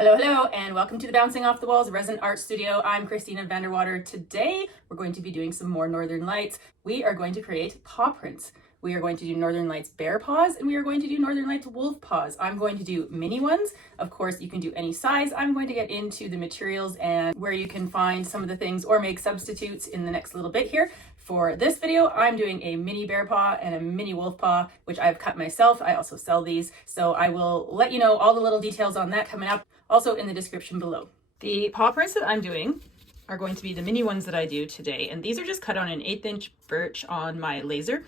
Hello, hello, and welcome to the Bouncing Off the Walls Resin Art Studio. I'm Christina Vanderwater. Today, we're going to be doing some more Northern Lights. We are going to create paw prints. We are going to do Northern Lights bear paws, and we are going to do Northern Lights wolf paws. I'm going to do mini ones. Of course, you can do any size. I'm going to get into the materials and where you can find some of the things or make substitutes in the next little bit here. For this video, I'm doing a mini bear paw and a mini wolf paw, which I've cut myself. I also sell these, so I will let you know all the little details on that coming up, also in the description below. The paw prints that I'm doing are going to be the mini ones that I do today, and these are just cut on an 1/8 inch birch on my laser.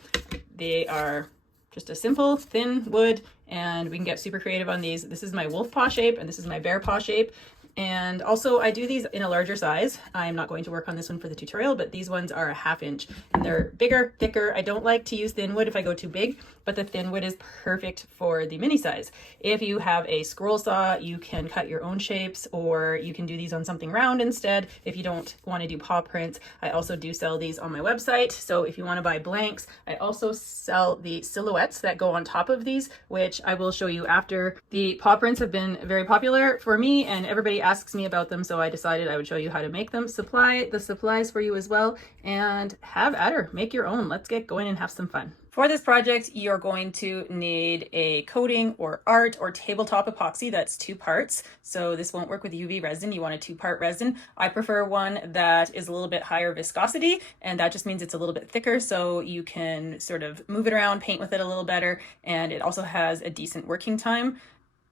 They are just a simple thin wood, and we can get super creative on these. This is my wolf paw shape, and this is my bear paw shape. And also I do these in a larger size. I'm not going to work on this one for the tutorial, but these ones are a 1/2 inch and they're bigger, thicker. I don't like to use thin wood if I go too big, but the thin wood is perfect for the mini size. If you have a scroll saw, you can cut your own shapes, or you can do these on something round instead if you don't want to do paw prints. I also do sell these on my website, so if you want to buy blanks, I also sell the silhouettes that go on top of these, which I will show you after. The paw prints have been very popular for me, and everybody asks me about them, so I decided I would show you how to make them, supply the supplies for you as well, and have at her, make your own. Let's get going and have some fun. For this project, you're going to need a coating or art or tabletop epoxy that's 2 parts. So this won't work with UV resin. You want a 2-part resin. I prefer one that is a little bit higher viscosity, and that just means it's a little bit thicker, so you can sort of move it around, paint with it a little better, and it also has a decent working time.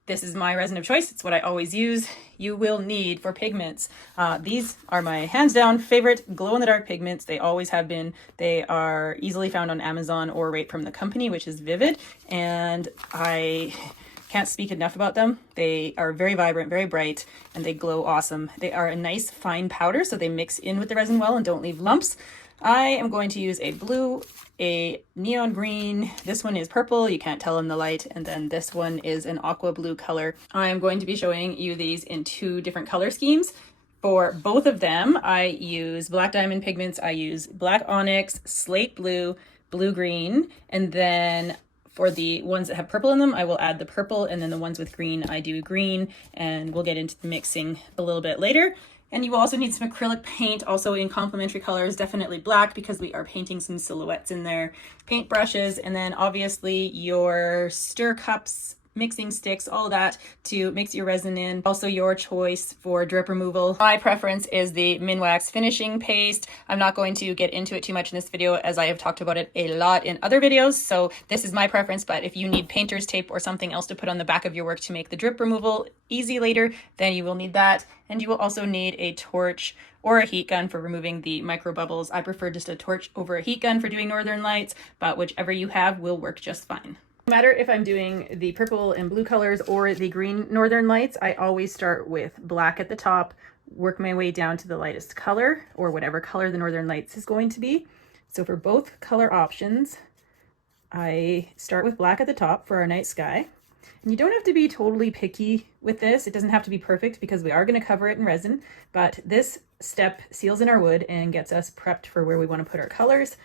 This is my resin of choice. It's what I always use. You will need for pigments. These are my hands down favorite glow-in-the-dark pigments. They always have been. They are easily found on Amazon or right from the company, which is Vivid. And I can't speak enough about them. They are very vibrant, very bright, and they glow awesome. They are a nice fine powder, so they mix in with the resin well and don't leave lumps. I am going to use a blue, a neon green, this one is purple, you can't tell in the light, and then this one is an aqua blue color. I'm going to be showing you these in 2 different color schemes. For both of them, I use black diamond pigments. I use black onyx, slate blue, blue green, and then for the ones that have purple in them, I will add the purple, and then the ones with green, I do green, and we'll get into the mixing a little bit later. And you will also need some acrylic paint, also in complementary colors, definitely black because we are painting some silhouettes in there, paint brushes, and then obviously your stir cups, mixing sticks, all that to mix your resin in. Also your choice for drip removal. My preference is the Minwax finishing paste. I'm not going to get into it too much in this video as I have talked about it a lot in other videos, so this is my preference, but if you need painter's tape or something else to put on the back of your work to make the drip removal easy later, then you will need that. And you will also need a torch or a heat gun for removing the micro bubbles. I prefer just a torch over a heat gun for doing Northern Lights, but whichever you have will work just fine. No matter if I'm doing the purple and blue colors or the green Northern Lights, I always start with black at the top, work my way down to the lightest color or whatever color the Northern Lights is going to be. So for both color options, I start with black at the top for our night sky. And you don't have to be totally picky with this. It doesn't have to be perfect because we are going to cover it in resin, but this step seals in our wood and gets us prepped for where we want to put our colors.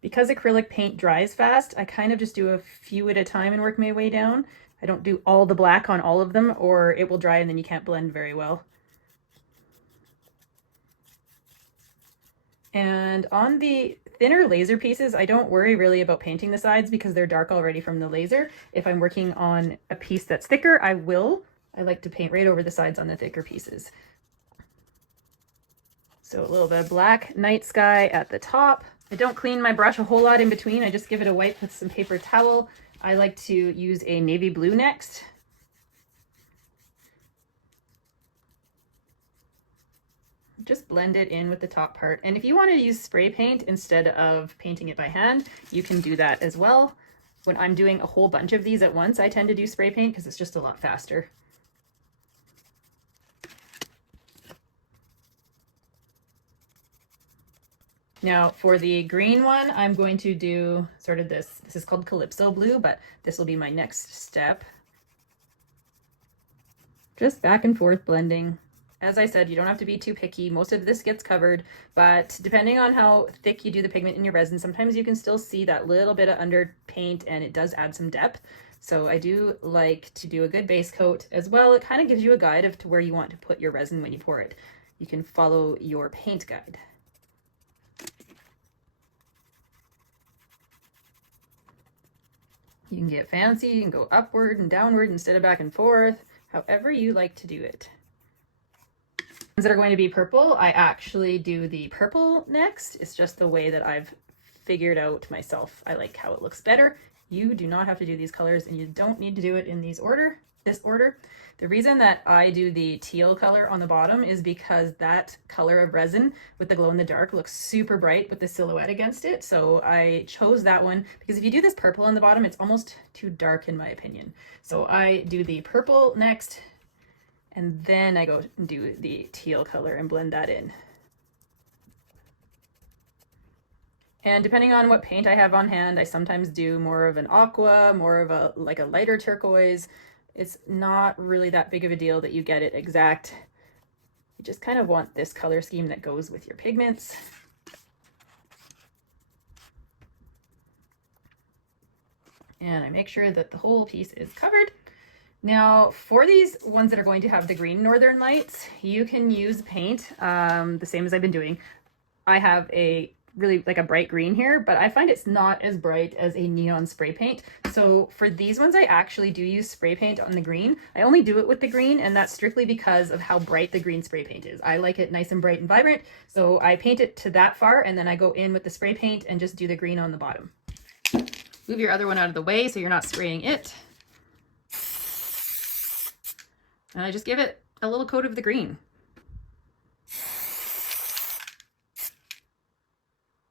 Because acrylic paint dries fast, I kind of just do a few at a time and work my way down. I don't do all the black on all of them, or it will dry and then you can't blend very well. And on the thinner laser pieces, I don't worry really about painting the sides because they're dark already from the laser. If I'm working on a piece that's thicker, I like to paint right over the sides on the thicker pieces. So a little bit of black night sky at the top. I don't clean my brush a whole lot in between. I just give it a wipe with some paper towel. I like to use a navy blue next. Just blend it in with the top part. And if you want to use spray paint instead of painting it by hand, you can do that as well. When I'm doing a whole bunch of these at once, I tend to do spray paint because it's just a lot faster. Now for the green one, I'm going to do sort of this. This is called Calypso blue, but this will be my next step. Just back and forth blending. As I said, you don't have to be too picky. Most of this gets covered, but depending on how thick you do the pigment in your resin, sometimes you can still see that little bit of under paint and it does add some depth. So I do like to do a good base coat as well. It kind of gives you a guide of to where you want to put your resin when you pour it. You can follow your paint guide. You can get fancy, you can go upward and downward instead of back and forth, however you like to do it. Ones that are going to be purple, I actually do the purple next. It's just the way that I've figured out myself. I like how it looks better. You do not have to do these colors, and you don't need to do it in this order. The reason that I do the teal color on the bottom is because that color of resin with the glow in the dark looks super bright with the silhouette against it. So I chose that one because if you do this purple on the bottom, it's almost too dark in my opinion. So I do the purple next, and then I go and do the teal color and blend that in. And depending on what paint I have on hand, I sometimes do more of an aqua, more of a like a lighter turquoise. It's not really that big of a deal that you get it exact. You just kind of want this color scheme that goes with your pigments. And I make sure that the whole piece is covered. Now, for these ones that are going to have the green Northern Lights, you can use paint the same as I've been doing. I have a really like a bright green here, but I find it's not as bright as a neon spray paint. So for these ones, I actually do use spray paint on the green. I only do it with the green, and that's strictly because of how bright the green spray paint is. I like it nice and bright and vibrant, so I paint it to that far, and then I go in with the spray paint and just do the green on the bottom. Move your other one out of the way so you're not spraying it. And I just give it a little coat of the green.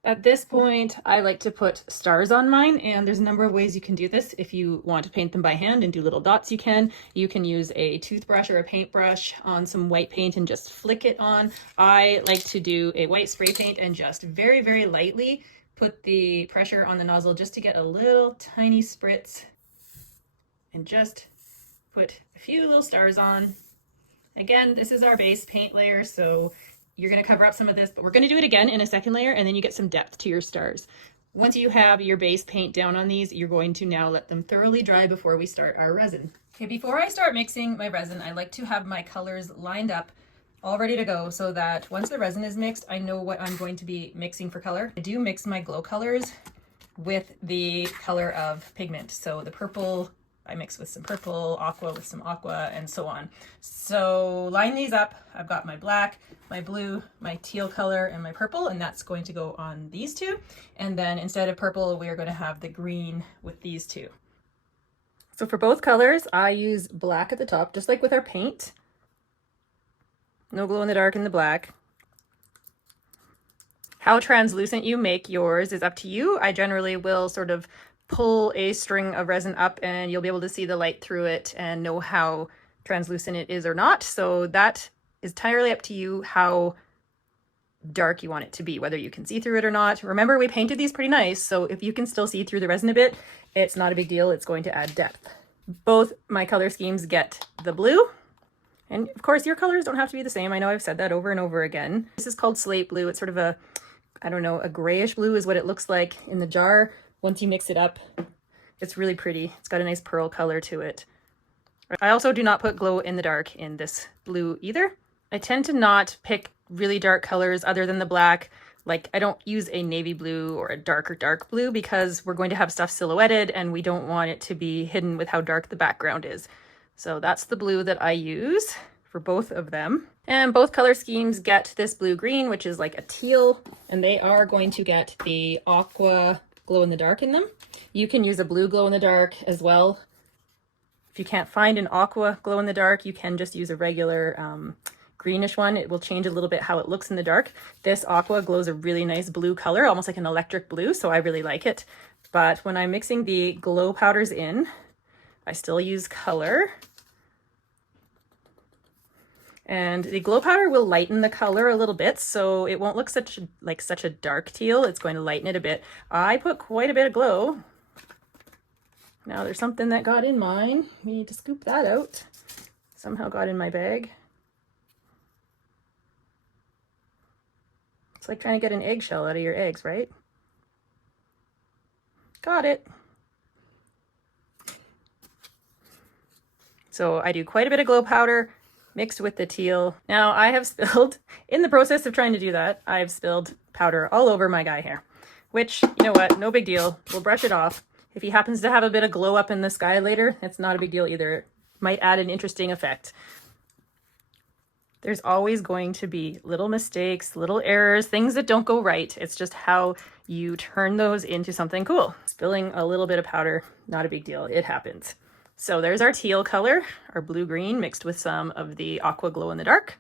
At this point, I like to put stars on mine, and there's a number of ways you can do this. If you want to paint them by hand and do little dots, you can. You can use a toothbrush or a paintbrush on some white paint and just flick it on. I like to do a white spray paint and just very, very lightly put the pressure on the nozzle just to get a little tiny spritz and just put a few little stars on. Again, this is our base paint layer, so you're going to cover up some of this, but we're going to do it again in a second layer, and then you get some depth to your stars. Once you have your base paint down on these, you're going to now let them thoroughly dry before we start our resin. Okay, before I start mixing my resin, I like to have my colors lined up, all ready to go, so that once the resin is mixed, I know what I'm going to be mixing for color. I do mix my glow colors with the color of pigment. So the purple, I mix with some purple, aqua with some aqua, and so on. So line these up. I've got my black, my blue, my teal color, and my purple, and that's going to go on these two. And then instead of purple, we are going to have the green with these two. So for both colors, I use black at the top, just like with our paint. No glow in the dark in the black. How translucent you make yours is up to you. I generally will sort of pull a string of resin up and you'll be able to see the light through it and know how translucent it is or not. So that is entirely up to you how dark you want it to be, whether you can see through it or not. Remember, we painted these pretty nice, so if you can still see through the resin a bit, it's not a big deal. It's going to add depth. Both my color schemes get the blue. And of course, your colors don't have to be the same. I know I've said that over and over again. This is called slate blue. It's sort of a, I don't know, a grayish blue is what it looks like in the jar. Once you mix it up, it's really pretty. It's got a nice pearl color to it. I also do not put glow in the dark in this blue either. I tend to not pick really dark colors other than the black. Like, I don't use a navy blue or a darker dark blue because we're going to have stuff silhouetted and we don't want it to be hidden with how dark the background is. So that's the blue that I use for both of them. And both color schemes get this blue-green, which is like a teal, and they are going to get the aqua glow-in-the-dark in them. You can use a blue glow-in-the-dark as well. If you can't find an aqua glow-in-the-dark, you can just use a regular greenish one. It will change a little bit how it looks in the dark. This aqua glows a really nice blue color, almost like an electric blue, so I really like it. But when I'm mixing the glow powders in, I still use color. And the glow powder will lighten the color a little bit, so it won't look such a dark teal. It's going to lighten it a bit. I put quite a bit of glow. Now there's something that got in mine. We need to scoop that out. Somehow got in my bag. It's like trying to get an eggshell out of your eggs, right? Got it. So I do quite a bit of glow powder mixed with the teal. Now I have spilled, in the process of trying to do that, I've spilled powder all over my guy hair, which, you know what, no big deal. We'll brush it off. If he happens to have a bit of glow up in the sky later, it's not a big deal either. It might add an interesting effect. There's always going to be little mistakes, little errors, things that don't go right. It's just how you turn those into something cool. Spilling a little bit of powder, not a big deal. It happens. So there's our teal color, our blue-green mixed with some of the aqua glow in the dark.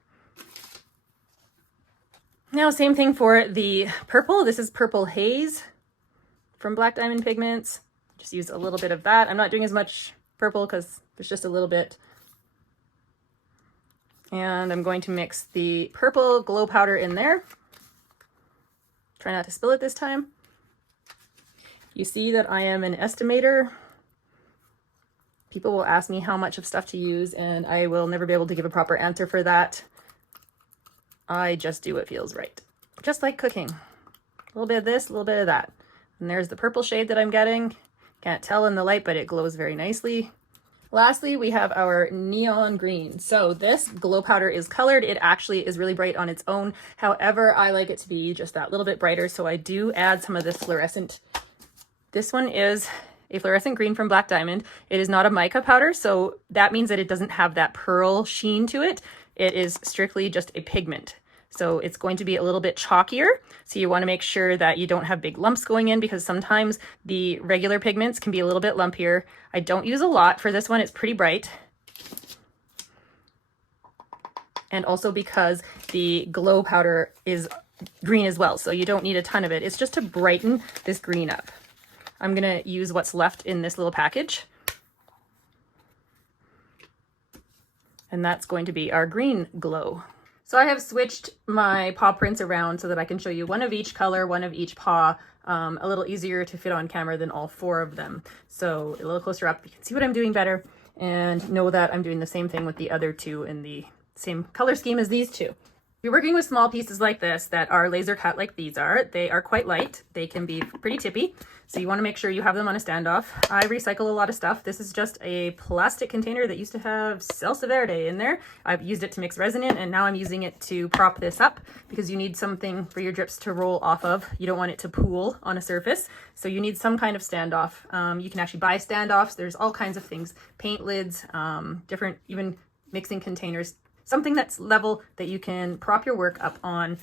Now, same thing for the purple. This is Purple Haze from Black Diamond Pigments. Just use a little bit of that. I'm not doing as much purple because there's just a little bit. And I'm going to mix the purple glow powder in there. Try not to spill it this time. You see that I am an estimator. People will ask me how much of stuff to use, and I will never be able to give a proper answer for that. I just do what feels right. Just like cooking. A little bit of this, a little bit of that. And there's the purple shade that I'm getting. Can't tell in the light, but it glows very nicely. Lastly, we have our neon green. So this glow powder is colored. It actually is really bright on its own. However, I like it to be just that little bit brighter, so I do add some of this fluorescent. This one is a fluorescent green from Black Diamond. It is not a mica powder, so that means that it doesn't have that pearl sheen to it. It is strictly just a pigment. So it's going to be a little bit chalkier. So you want to make sure that you don't have big lumps going in, because sometimes the regular pigments can be a little bit lumpier. I don't use a lot for this one. It's pretty bright. And also because the glow powder is green as well. So you don't need a ton of it. It's just to brighten this green up. I'm going to use what's left in this little package. And that's going to be our green glow. So I have switched my paw prints around so that I can show you one of each color, one of each paw, a little easier to fit on camera than all four of them. So a little closer up, you can see what I'm doing better and know that I'm doing the same thing with the other two in the same color scheme as these two. If you're working with small pieces like this that are laser cut like these are, they are quite light. They can be pretty tippy. So you want to make sure you have them on a standoff. I recycle a lot of stuff. This is just a plastic container that used to have salsa verde in there. I've used it to mix resin in, and now I'm using it to prop this up because you need something for your drips to roll off of. You don't want it to pool on a surface. So you need some kind of standoff. You can actually buy standoffs. There's all kinds of things. Paint lids, different even mixing containers. Something that's level that you can prop your work up on.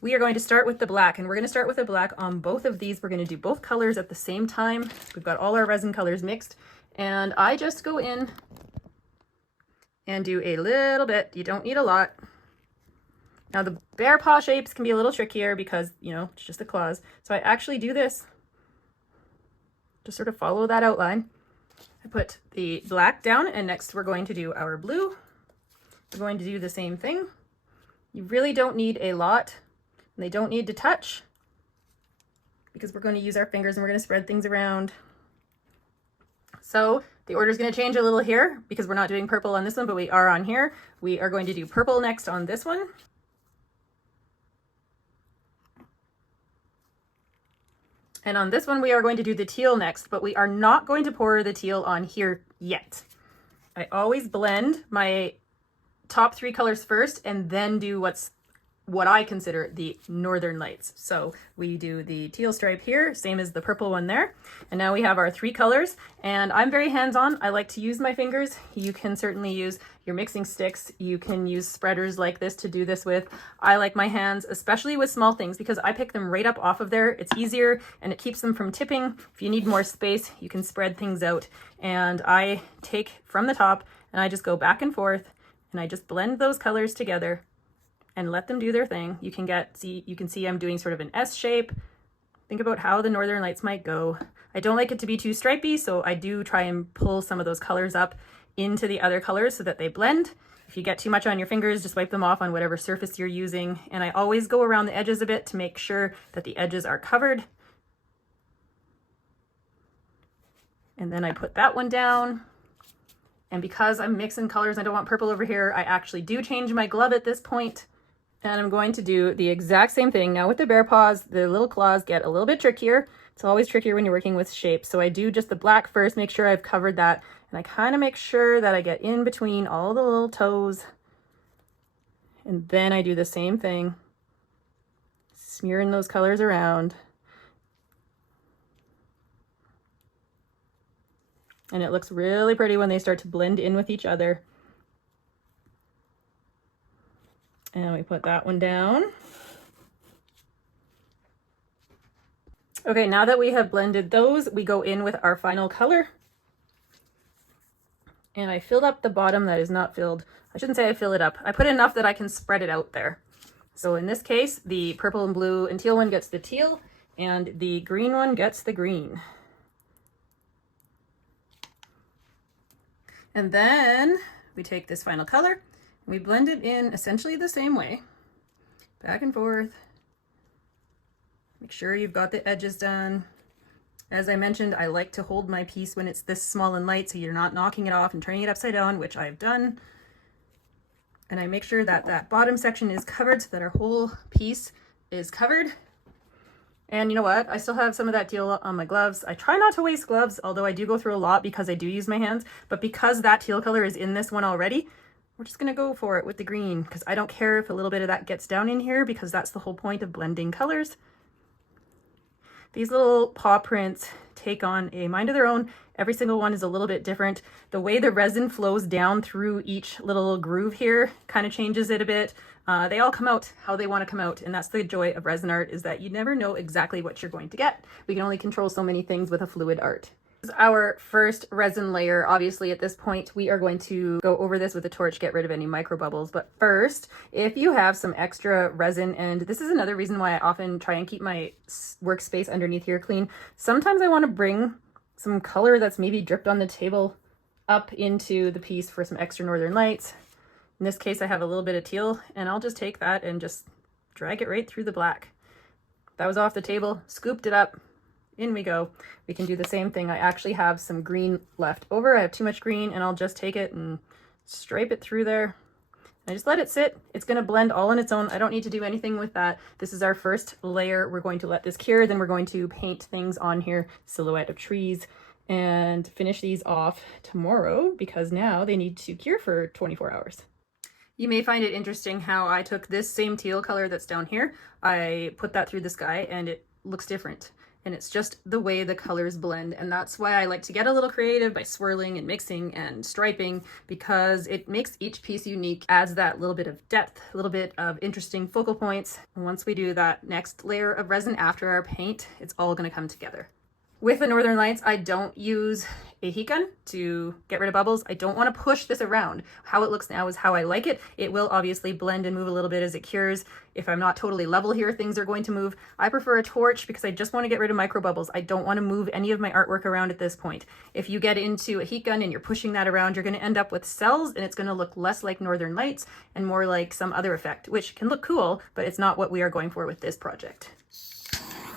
We are going to start with the black, and we're going to start with the black on both of these. We're going to do both colors at the same time. We've got all our resin colors mixed, and I just go in and do a little bit. You don't need a lot. Now the bear paw shapes can be a little trickier because, you know, it's just the claws. So I actually do this. Just sort of follow that outline. I put the black down, and next we're going to do our blue. We're going to do the same thing. You really don't need a lot. And they don't need to touch because we're going to use our fingers and we're going to spread things around. So the order is going to change a little here because we're not doing purple on this one, but we are on here. We are going to do purple next on this one. And on this one, we are going to do the teal next, but we are not going to pour the teal on here yet. I always blend my top three colors first and then do what I consider the Northern Lights. So we do the teal stripe here, same as the purple one there. And now we have our three colors, and I'm very hands-on. I like to use my fingers. You can certainly use your mixing sticks. You can use spreaders like this to do this with. I like my hands, especially with small things, because I pick them right up off of there. It's easier and it keeps them from tipping. If you need more space, you can spread things out. And I take from the top and I just go back and forth and I just blend those colors together and let them do their thing. You can see I'm doing sort of an S shape. Think about how the Northern Lights might go. I don't like it to be too stripy, so I do try and pull some of those colors up into the other colors so that they blend. If you get too much on your fingers, just wipe them off on whatever surface you're using. And I always go around the edges a bit to make sure that the edges are covered. And then I put that one down. And because I'm mixing colors, I don't want purple over here, I actually do change my glove at this point. And I'm going to do the exact same thing. Now with the bear paws, the little claws get a little bit trickier. It's always trickier when you're working with shapes. So I do just the black first, make sure I've covered that. And I kind of make sure that I get in between all the little toes. And then I do the same thing, smearing those colors around. And it looks really pretty when they start to blend in with each other. And we put that one down. Okay, now that we have blended those, we go in with our final color. And I filled up the bottom that is not filled. I shouldn't say I fill it up. I put enough that I can spread it out there. So in this case, the purple and blue and teal one gets the teal, and the green one gets the green. And then we take this final color and we blend it in essentially the same way. Back and forth. Make sure you've got the edges done. As I mentioned, I like to hold my piece when it's this small and light so you're not knocking it off and turning it upside down, which I've done. And I make sure that that bottom section is covered so that our whole piece is covered. And you know what? I still have some of that teal on my gloves. I try not to waste gloves, although I do go through a lot because I do use my hands. But because that teal color is in this one already, we're just gonna go for it with the green because I don't care if a little bit of that gets down in here because that's the whole point of blending colors. These little paw prints take on a mind of their own. Every single one is a little bit different. The way the resin flows down through each little groove here kind of changes it a bit. They all come out how they want to come out, and that's the joy of resin art, is that you never know exactly what you're going to get. We can only control so many things with a fluid art. This is our first resin layer. Obviously at this point we are going to go over this with a torch, get rid of any micro bubbles. But first, if you have some extra resin, and this is another reason why I often try and keep my workspace underneath here clean, sometimes I want to bring some color that's maybe dripped on the table up into the piece for some extra Northern Lights. In this case I have a little bit of teal, and I'll just take that and just drag it right through the black. That was off the table, scooped it up. In we go. We can do the same thing. I actually have some green left over. I have too much green, and I'll just take it and stripe it through there. I just let it sit. It's going to blend all on its own. I don't need to do anything with that. This is our first layer. We're going to let this cure. Then we're going to paint things on here, silhouette of trees, and finish these off tomorrow because now they need to cure for 24 hours. You may find it interesting how I took this same teal color that's down here. I put that through the sky and it looks different. And it's just the way the colors blend. And that's why I like to get a little creative by swirling and mixing and striping, because it makes each piece unique, adds that little bit of depth, a little bit of interesting focal points. And once we do that next layer of resin after our paint, it's all gonna come together. With the Northern Lights, I don't use a heat gun to get rid of bubbles. I don't want to push this around. How it looks now is how I like it. It will obviously blend and move a little bit as it cures. If I'm not totally level here, things are going to move. I prefer a torch because I just want to get rid of micro bubbles. I don't want to move any of my artwork around at this point. If you get into a heat gun and you're pushing that around, you're going to end up with cells, and it's going to look less like Northern Lights and more like some other effect, which can look cool, but it's not what we are going for with this project.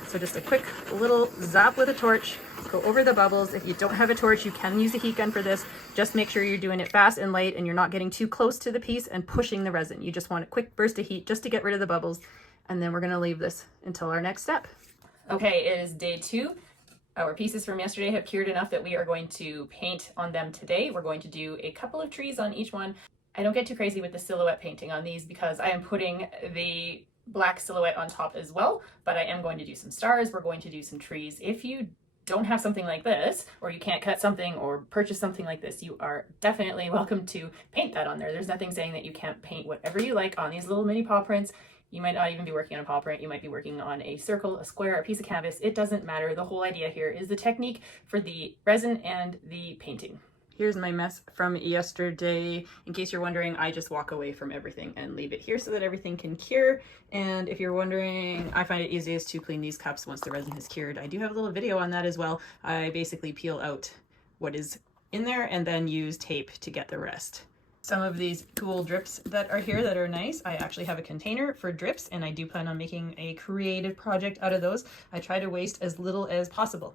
So just a quick little zap with a torch, go over the bubbles. If you don't have a torch, you can use a heat gun for this. Just make sure you're doing it fast and light and you're not getting too close to the piece and pushing the resin. You just want a quick burst of heat just to get rid of the bubbles. And then we're gonna leave this until our next step. Okay, it is day 2. Our pieces from yesterday have cured enough that we are going to paint on them today. We're going to do a couple of trees on each one. I don't get too crazy with the silhouette painting on these because I am putting the black silhouette on top as well, but I am going to do some stars. We're going to do some trees. If you don't have something like this, or you can't cut something or purchase something like this, you are definitely welcome to paint that on there. There's nothing saying that you can't paint whatever you like on these little mini paw prints. You might not even be working on a paw print. You might be working on a circle, a square, a piece of canvas. It doesn't matter. The whole idea here is the technique for the resin and the painting. Here's my mess from yesterday. In case you're wondering, I just walk away from everything and leave it here so that everything can cure. And if you're wondering, I find it easiest to clean these cups once the resin has cured. I do have a little video on that as well. I basically peel out what is in there and then use tape to get the rest. Some of these cool drips that are here that are nice, I actually have a container for drips, and I do plan on making a creative project out of those. I try to waste as little as possible.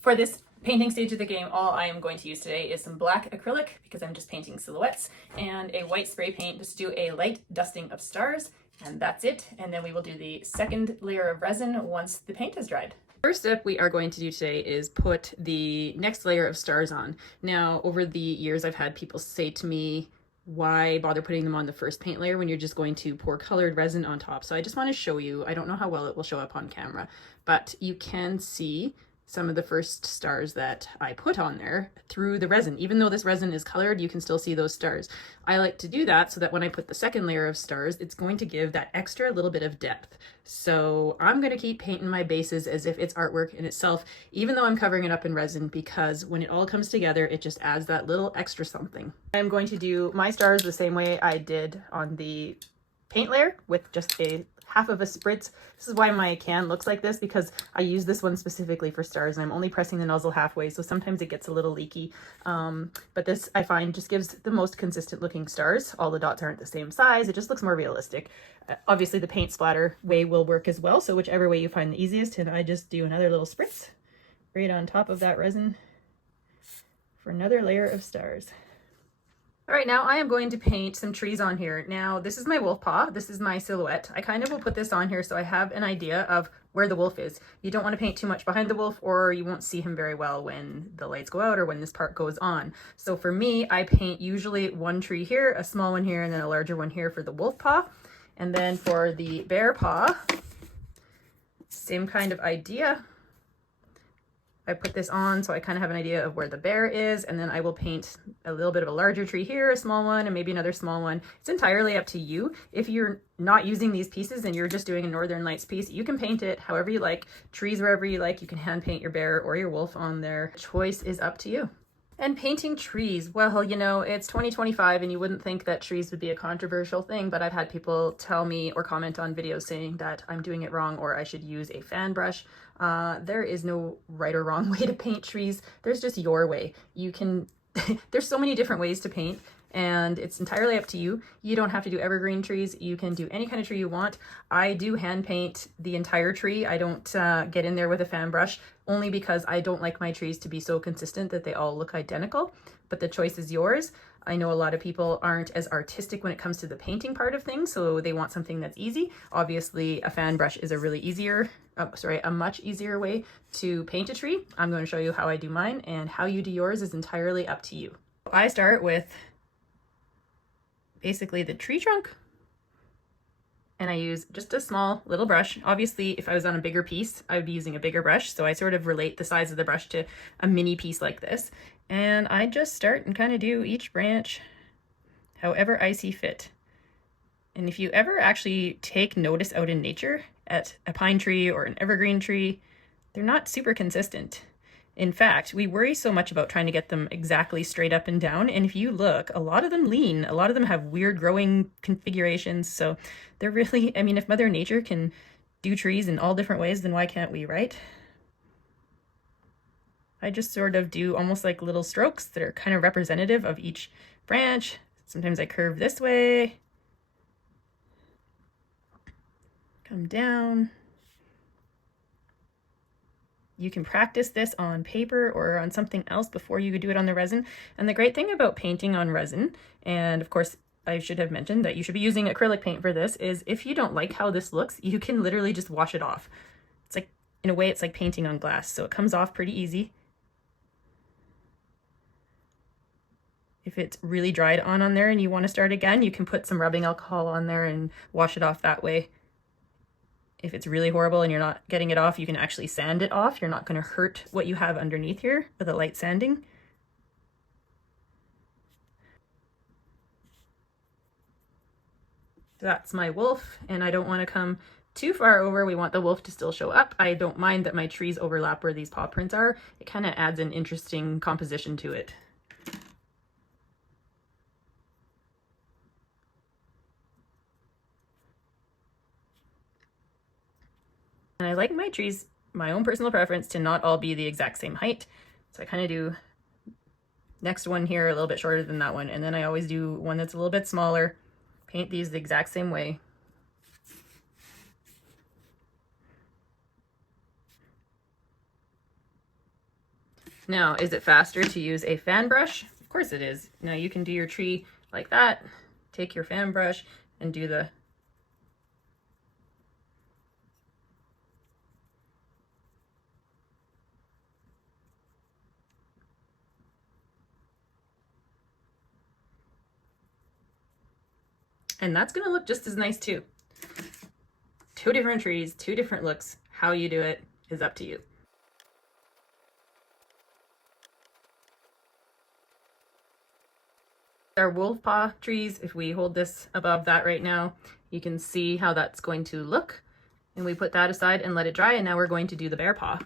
For this painting stage of the game, all I am going to use today is some black acrylic because I'm just painting silhouettes, and a white spray paint just to do a light dusting of stars. And that's it. And then we will do the second layer of resin once the paint has dried. First step we are going to do today is put the next layer of stars on. Now, over the years, I've had people say to me, why bother putting them on the first paint layer when you're just going to pour colored resin on top? So I just want to show you, I don't know how well it will show up on camera, but you can see some of the first stars that I put on there through the resin. Even though this resin is colored, you can still see those stars. I like to do that so that when I put the second layer of stars, it's going to give that extra little bit of depth. So I'm going to keep painting my bases as if it's artwork in itself, even though I'm covering it up in resin, because when it all comes together, it just adds that little extra something. I'm going to do my stars the same way I did on the paint layer, with just a half of a spritz. This is why my can looks like this, because I use this one specifically for stars and I'm only pressing the nozzle halfway, so sometimes it gets a little leaky. But this, I find, just gives the most consistent looking stars. All the dots aren't the same size. It just looks more realistic. Obviously the paint splatter way will work as well, so whichever way you find the easiest. And I just do another little spritz right on top of that resin for another layer of stars. All right, now I am going to paint some trees on here. Now, this is my wolf paw. This is my silhouette. I kind of will put this on here so I have an idea of where the wolf is. You don't want to paint too much behind the wolf or you won't see him very well when the lights go out or when this part goes on. So for me, I paint usually one tree here, a small one here, and then a larger one here for the wolf paw. And then for the bear paw, same kind of idea. I put this on so I kind of have an idea of where the bear is, and then I will paint a little bit of a larger tree here, a small one, and maybe another small one. It's entirely up to you. If you're not using these pieces and you're just doing a Northern Lights piece, you can paint it however you like, trees wherever you like. You can hand paint your bear or your wolf on there. Choice is up to you. And painting trees, well, you know, it's 2025 and you wouldn't think that trees would be a controversial thing, but I've had people tell me or comment on videos saying that I'm doing it wrong or I should use a fan brush. There is no right or wrong way to paint trees. There's just your way. You can, there's so many different ways to paint and it's entirely up to you. You don't have to do evergreen trees. You can do any kind of tree you want. I do hand paint the entire tree. I don't get in there with a fan brush, only because I don't like my trees to be so consistent that they all look identical, but the choice is yours. I know a lot of people aren't as artistic when it comes to the painting part of things, so they want something that's easy. Obviously, a fan brush is a really a much easier way to paint a tree. I'm going to show you how I do mine, and how you do yours is entirely up to you. I start with basically the tree trunk, and I use just a small little brush. Obviously, if I was on a bigger piece, I would be using a bigger brush, so I sort of relate the size of the brush to a mini piece like this. And I just start and kind of do each branch however I see fit. And if you ever actually take notice out in nature at a pine tree or an evergreen tree, they're not super consistent. In fact, we worry so much about trying to get them exactly straight up and down. And if you look, a lot of them lean, a lot of them have weird growing configurations. So they're really, I mean, if Mother Nature can do trees in all different ways, then why can't we, right? I just sort of do almost like little strokes that are kind of representative of each branch. Sometimes I curve this way, come down. You can practice this on paper or on something else before you do it on the resin. And the great thing about painting on resin, and of course I should have mentioned that you should be using acrylic paint for this, is if you don't like how this looks, you can literally just wash it off. It's like, in a way, it's like painting on glass, so it comes off pretty easy. If it's really dried on there and you want to start again, you can put some rubbing alcohol on there and wash it off that way. If it's really horrible and you're not getting it off, you can actually sand it off. You're not going to hurt what you have underneath here with a light sanding. That's my wolf, and I don't want to come too far over. We want the wolf to still show up. I don't mind that my trees overlap where these paw prints are. It kind of adds an interesting composition to it. And I like my trees, my own personal preference, to not all be the exact same height. So I kind of do next one here a little bit shorter than that one. And then I always do one that's a little bit smaller. Paint these the exact same way. Now, is it faster to use a fan brush? Of course it is. Now you can do your tree like that. Take your fan brush and do the And that's gonna look just as nice too. Two different trees, two different looks. How you do it is up to you. Our wolf paw trees, if we hold this above that right now, you can see how that's going to look. And we put that aside and let it dry, and now we're going to do the bear paw.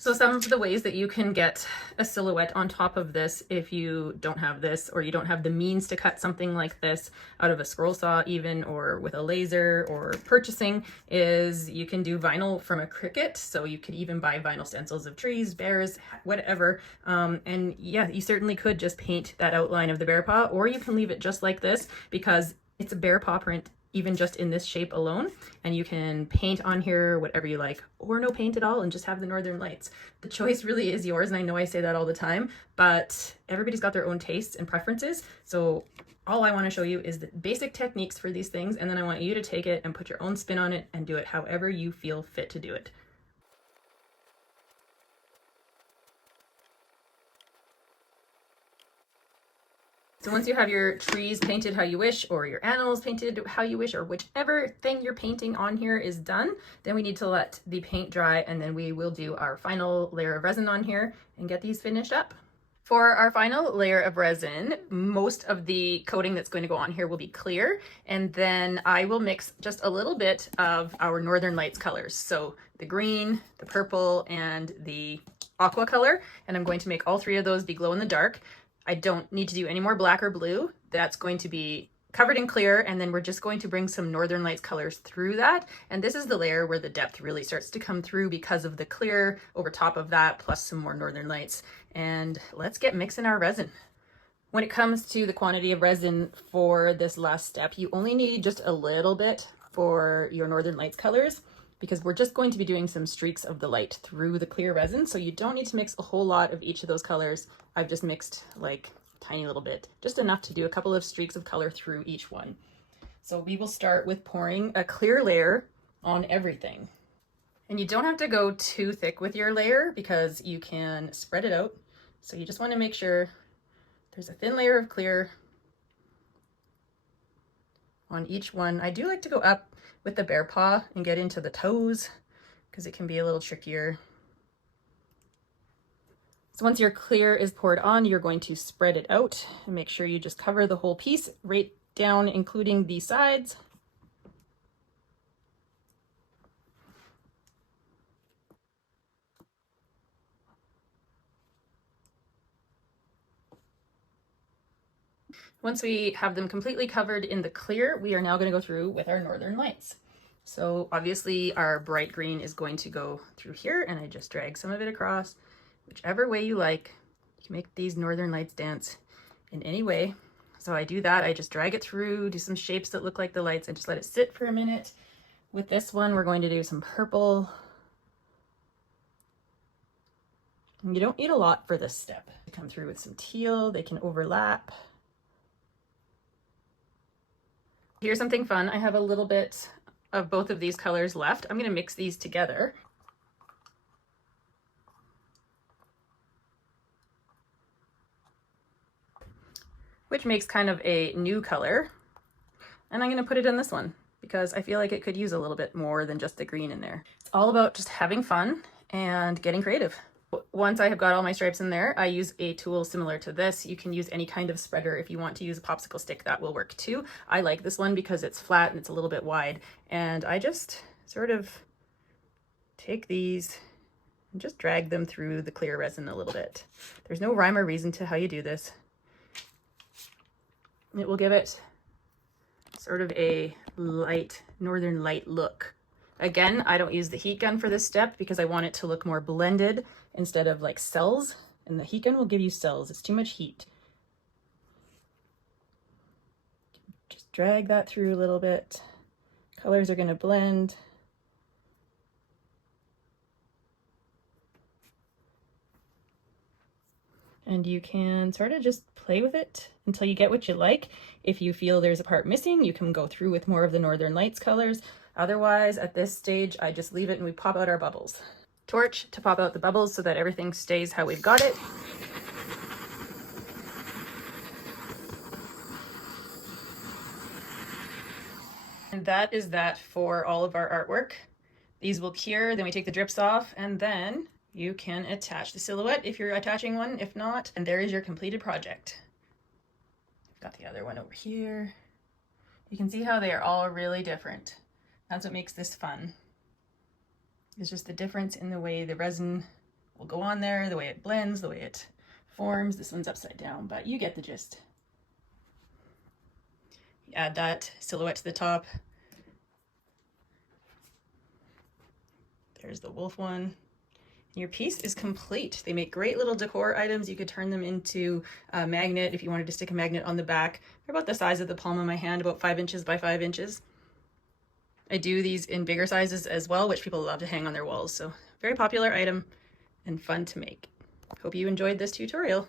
So some of the ways that you can get a silhouette on top of this if you don't have this, or you don't have the means to cut something like this out of a scroll saw even, or with a laser, or purchasing, is you can do vinyl from a Cricut. So you could even buy vinyl stencils of trees, bears, whatever. And yeah, you certainly could just paint that outline of the bear paw, or you can leave it just like this because it's a bear paw print even just in this shape alone, and you can paint on here whatever you like, or no paint at all and just have the Northern Lights. The choice really is yours, and I know I say that all the time, but everybody's got their own tastes and preferences. So all I want to show you is the basic techniques for these things, and then I want you to take it and put your own spin on it and do it however you feel fit to do it. So once you have your trees painted how you wish, or your animals painted how you wish, or whichever thing you're painting on here is done, then we need to let the paint dry, and then we will do our final layer of resin on here and get these finished up. For our final layer of resin, most of the coating that's going to go on here will be clear, and then I will mix just a little bit of our Northern Lights colors. So the green, the purple, and the aqua color, and I'm going to make all three of those be glow in the dark. I don't need to do any more black or blue. That's going to be covered in clear, and then we're just going to bring some Northern Lights colors through that. And this is the layer where the depth really starts to come through because of the clear over top of that, plus some more Northern Lights. And let's get mixing our resin. When it comes to the quantity of resin for this last step, you only need just a little bit for your Northern Lights colors, because we're just going to be doing some streaks of the light through the clear resin. So you don't need to mix a whole lot of each of those colors. I've just mixed like a tiny little bit, just enough to do a couple of streaks of color through each one. So we will start with pouring a clear layer on everything. And you don't have to go too thick with your layer because you can spread it out. So you just want to make sure there's a thin layer of clear on each one. I do like to go up with the bear paw and get into the toes because it can be a little trickier. So once your clear is poured on, you're going to spread it out and make sure you just cover the whole piece right down, including the sides. Once we have them completely covered in the clear, we are now going to go through with our Northern Lights. So obviously our bright green is going to go through here, and I just drag some of it across. Whichever way you like, you can make these Northern Lights dance in any way. So I do that, I just drag it through, do some shapes that look like the lights, and just let it sit for a minute. With this one, we're going to do some purple. And you don't need a lot for this step. Come through with some teal, they can overlap. Here's something fun. I have a little bit of both of these colors left. I'm going to mix these together. Which makes kind of a new color. And I'm going to put it in this one because I feel like it could use a little bit more than just the green in there. It's all about just having fun and getting creative. Once I have got all my stripes in there, I use a tool similar to this. You can use any kind of spreader. If you want to use a popsicle stick, that will work too. I like this one because it's flat and it's a little bit wide. And I just sort of take these and just drag them through the clear resin a little bit. There's no rhyme or reason to how you do this. It will give it sort of a light, Northern Light look. Again, I don't use the heat gun for this step because I want it to look more blended instead of like cells, and the heat gun will give you cells. It's too much heat. Just drag that through a little bit. Colors are going to blend. And you can sort of just play with it until you get what you like. If you feel there's a part missing, you can go through with more of the Northern Lights colors. Otherwise, at this stage, I just leave it and we pop out our bubbles. Torch to pop out the bubbles so that everything stays how we've got it. that is that for all of our artwork. These will cure, then we take the drips off, and then you can attach the silhouette if you're attaching one. If not, and there is your completed project. I've got the other one over here. You can see how they are all really different. That's what makes this fun. It's just the difference in the way the resin will go on there, the way it blends, the way it forms. This one's upside down, but you get the gist. You add that silhouette to the top. There's the wolf one. Your piece is complete. They make great little decor items. You could turn them into a magnet if you wanted to stick a magnet on the back. They're about the size of the palm of my hand, about 5 inches by 5 inches. I do these in bigger sizes as well, which people love to hang on their walls. So very popular item and fun to make. Hope you enjoyed this tutorial.